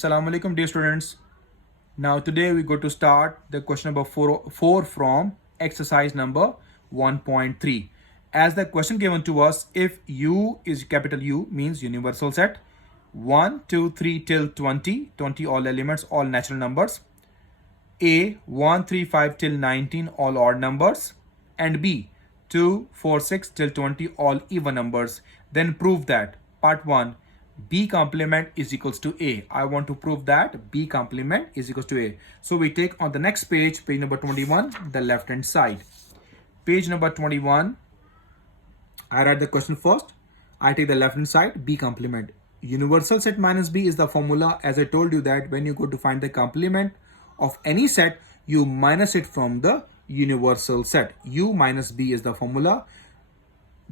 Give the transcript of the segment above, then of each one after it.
Assalamu alaikum dear students. Now today we go to start the question number 4 from exercise number 1.3. As the question given to us, if U is capital U means universal set 1, 2, 3 till 20, 20 all elements, all natural numbers. A 1, 3, 5 till 19 all odd numbers, and B 2, 4, 6 till 20 all even numbers. Then prove that part 1 B complement is equals to A. I want to prove that B complement is equals to A. So we take on the next page, page number 21, the left hand side. Page number 21, I write the question first. I take the left hand side, B complement. Universal set minus B is the formula. As I told you that when you go to find the complement of any set, you minus it from the universal set. U minus B is the formula.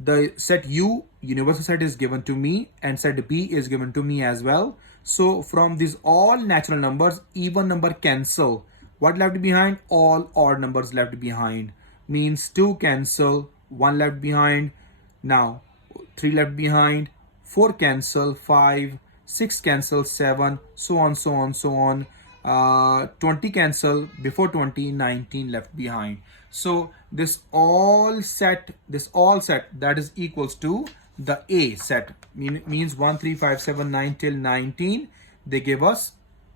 The set U, universal set, is given to me, and set B is given to me as well. So from these all natural numbers, even number cancel. What left behind? All odd numbers left behind. Means 2 cancel, 1 left behind. Now 3 left behind, 4 cancel, 5, 6 cancel, 7, so on, so on, so on. 20 cancel, before 20, 19 left behind. So this all set that is equals to the A set, means 1, 3, 5, 7, 9 till 19. They give us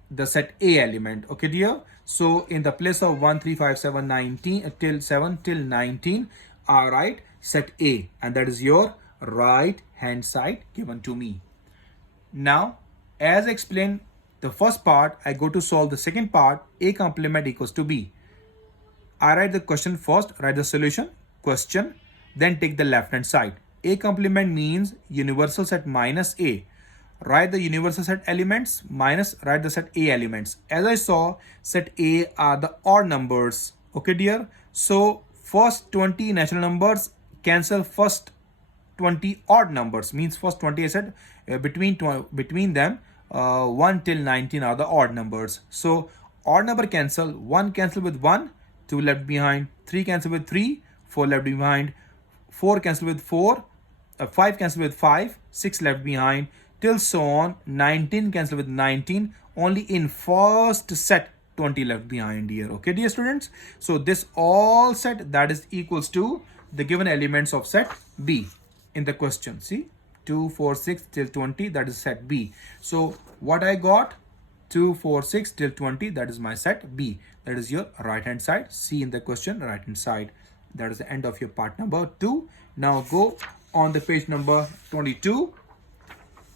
the set A element. Okay dear, so in the place of 1, 3, 5, 7, 19 till 7 till 19, I write set A, and that is your right hand side given to me. Now as explained the first part, I go to solve the second part. A complement equals to B. I write the question first, write the solution, question, then take the left hand side. A complement means universal set minus A. Write the universal set elements minus write the set A elements. As I saw, set A are the odd numbers. Okay dear, so first 20 natural numbers cancel first 20 odd numbers, means first 20 I said between them 1 till 19 are the odd numbers. So odd number cancel, 1 cancel with 1, 2 left behind, 3 cancel with 3, 4 left behind, 4 cancel with 4, 5 cancel with 5, 6 left behind, till so on. 19 cancel with 19, only in first set 20 left behind here. Okay dear students, so this all set that is equals to the given elements of set B in the question. See, 2, 4, 6 till 20, that is set B. So what I got, 2, 4, 6 till 20, that is my set B. That is your right hand side. See in the question, right hand side. That is the end of your part number 2. Now go on the page number 22,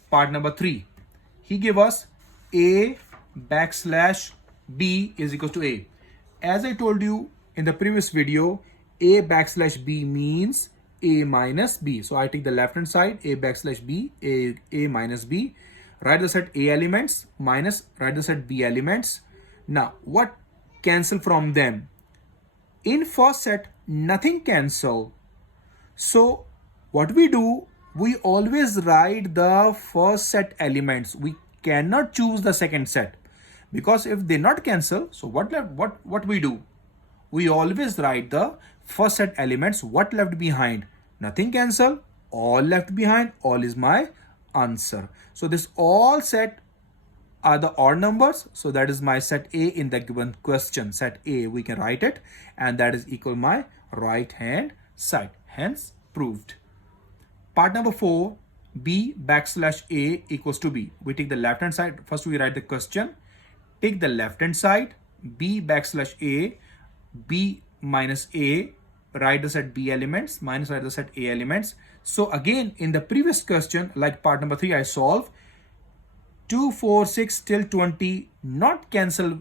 part number 3. He gave us A backslash B is equal to A. As I told you in the previous video, A backslash B means A minus B. So I take the left hand side, A backslash B, A minus B. Write the set A elements minus write the set B elements. Now what cancel from them? In first set nothing cancel. So what we do, we always write the first set elements. We cannot choose the second set, because if they not cancel, so what we do? We always write the first set elements. What left behind? Nothing cancel, all left behind, all is my answer. So this all set are the odd numbers, so that is my set A in the given question. Set A, we can write it, and that is equal my right hand side, hence proved. Part number 4, B backslash A equals to B. We take the left hand side. First we write the question, take the left hand side, B backslash A, B minus A, write the set B elements minus write the set A elements. So again in the previous question, like part number 3, I solve 2, 4, 6 till 20 not cancel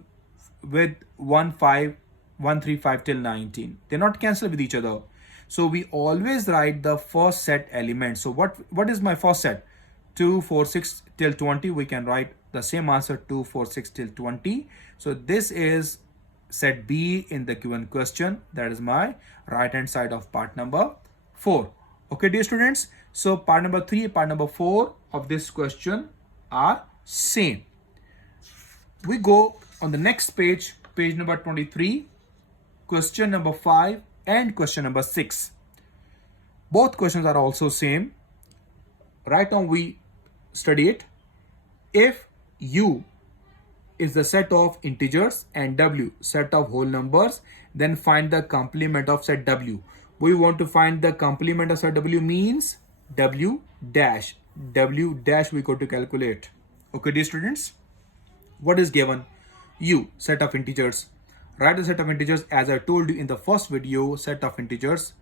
with 1, 5, 1, 3, 5 till 19. They not cancel with each other. So we always write the first set elements. So what is my first set? 2, 4, 6 till 20. We can write the same answer, 2, 4, 6 till 20. So this is set B in the given question. That is my right hand side of part number 4. Okay dear students, so part number 3, part number 4 of this question are same. We go on the next page, page number 23, question number 5 and question number 6. Both questions are also same. Right now we study it. If U is the set of integers and W set of whole numbers, then find the complement of set W. We want to find the complement of set W means W dash. W dash we go to calculate. Okay, dear students, what is given? U, set of integers. Write the set of integers as I told you in the first video, set of integers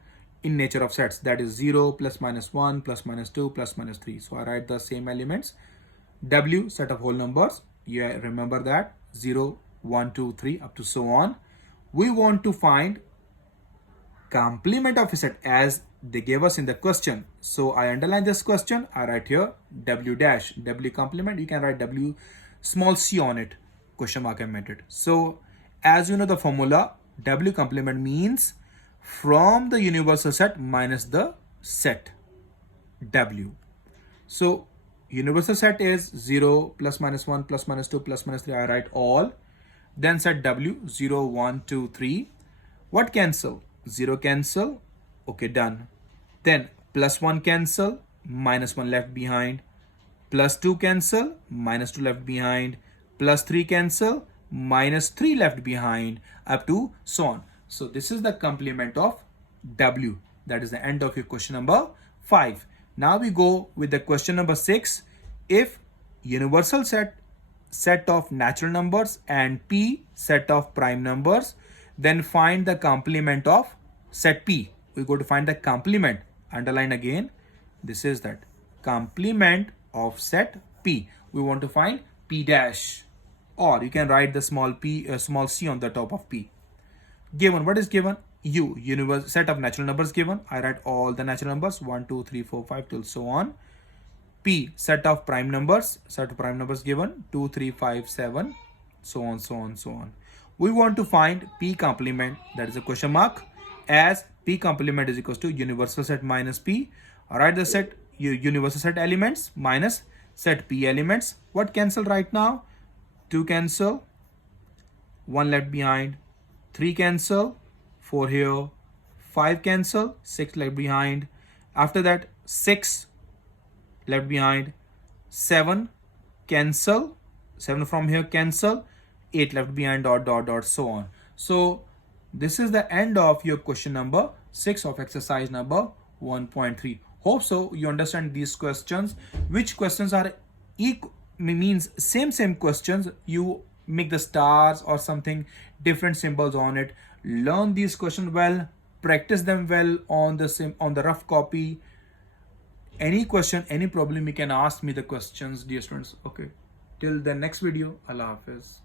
in nature of sets, that is 0, plus minus 1, plus minus 2, plus minus 3. So I write the same elements. W, set of whole numbers. Yeah, remember that 0, 1, 2, 3 up to so on. We want to find complement of a set as they gave us in the question. So I underline this question. I write here W dash. W complement. You can write W small c on it. Question mark I meant it. So as you know the formula, W complement means from the universal set minus the set W. So universal set is 0, plus minus 1, plus minus 2, plus minus 3. I write all. Then set W, 0, 1, 2, 3. What cancel? 0 cancel. Okay, done. Then plus 1 cancel, minus 1 left behind. Plus 2 cancel, minus 2 left behind. Plus 3 cancel, minus 3 left behind, up to so on. So this is the complement of W. That is the end of your question number 5. Now we go with the question number 6. If universal set of natural numbers and P set of prime numbers, then find the complement of set P. We go to find the complement. Underline again. This is that complement of set P. We want to find P dash, or you can write the small p, small c on the top of P. Given, what is given? U, universal set of natural numbers given. I write all the natural numbers 1, 2, 3, 4, 5 till so on. P, set of prime numbers. Set of prime numbers given 2, 3, 5, 7, so on, so on, so on. We want to find P complement, that is a question mark, as P complement is equals to universal set minus P. Write the set universal set elements minus set P elements. What cancel right now? 2 cancel, 1 left behind, 3 cancel, 4 here, 5 cancel, 6 left behind. After that 6 left behind, 7 cancel, 7 from here cancel, 8 left behind, dot dot dot, so on. So this is the end of your question number 6 of exercise number 1.3. Hope so you understand these questions. Which questions are means same questions, you make the stars or something different symbols on it. Learn these questions well, practice them well on the rough copy. Any question, any problem, you can ask me the questions, dear students. Okay, till the next video, Allah Hafiz.